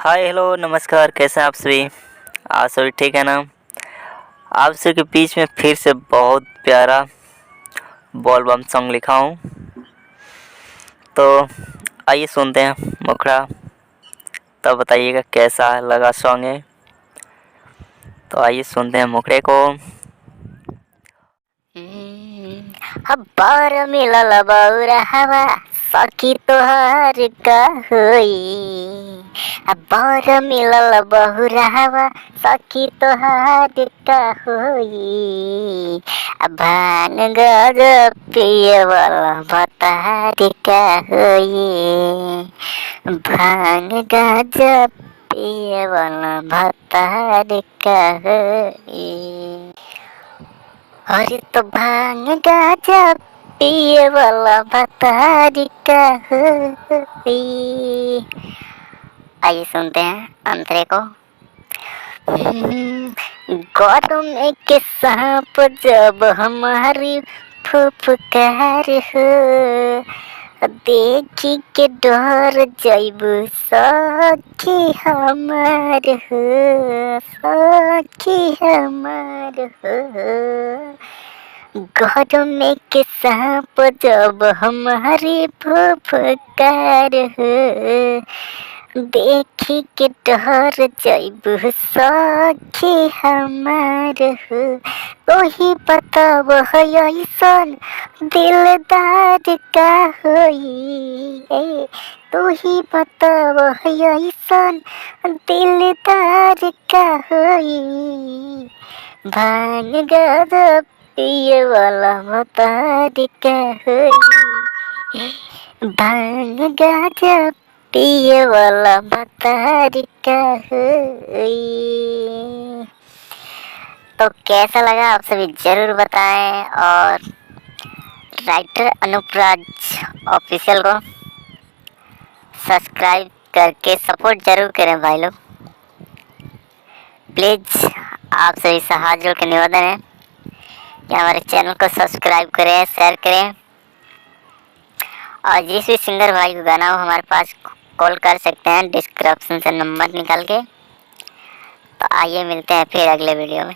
Hi hello नमस्कार, कैसे हैं आप सभी। आप सभी ठीक है ना। आप सभी के बीच में फिर से बहुत प्यारा बॉल बम सॉन्ग लिखा हूँ, तो आइए सुनते हैं मुखड़ा, तब बताइएगा कैसा लगा सॉन्ग है। तो आइए सुनते हैं मुखड़े को। बार मिलल बौरा हवा सखी तोहार का होई। बार मिलल बहुरा हवा सखी तोहार का होई। भान गज पिए वाला बतार का होई। भान गज पिए वाला बतार का होई। अरे तो भांग गाजा पिए वाला बतारी का होई। आइए सुनते हैं अंतरे को। गौतम के सांप जब हमारी फुफकार हो, देखी के डर जैबू सखी हमार हो, सखी हमार हो। घर में के सांप जब हमारी फुफकार हो, देखी के डर जैबू सखी हमार हो। तो ही बताब है ऐसन दिलदार का होई। तू ही बताब है ऐसन दिलदार का होई। भांग गज पिए वाला बतार का होई। भांग गज पिए वाला बतार का होई। तो कैसा लगा आप सभी जरूर बताएं, और राइटर अनुपराज ऑफिशियल को सब्सक्राइब करके सपोर्ट जरूर करें भाई लोग। प्लीज़ आप सभी से हाथ जोड़ के निवेदन है कि हमारे चैनल को सब्सक्राइब करें, शेयर करें, और जिस भी सिंगर भाई को गाना हो हमारे पास कॉल कर सकते हैं डिस्क्रिप्शन से नंबर निकाल के। तो आइए मिलते हैं फिर अगले वीडियो में।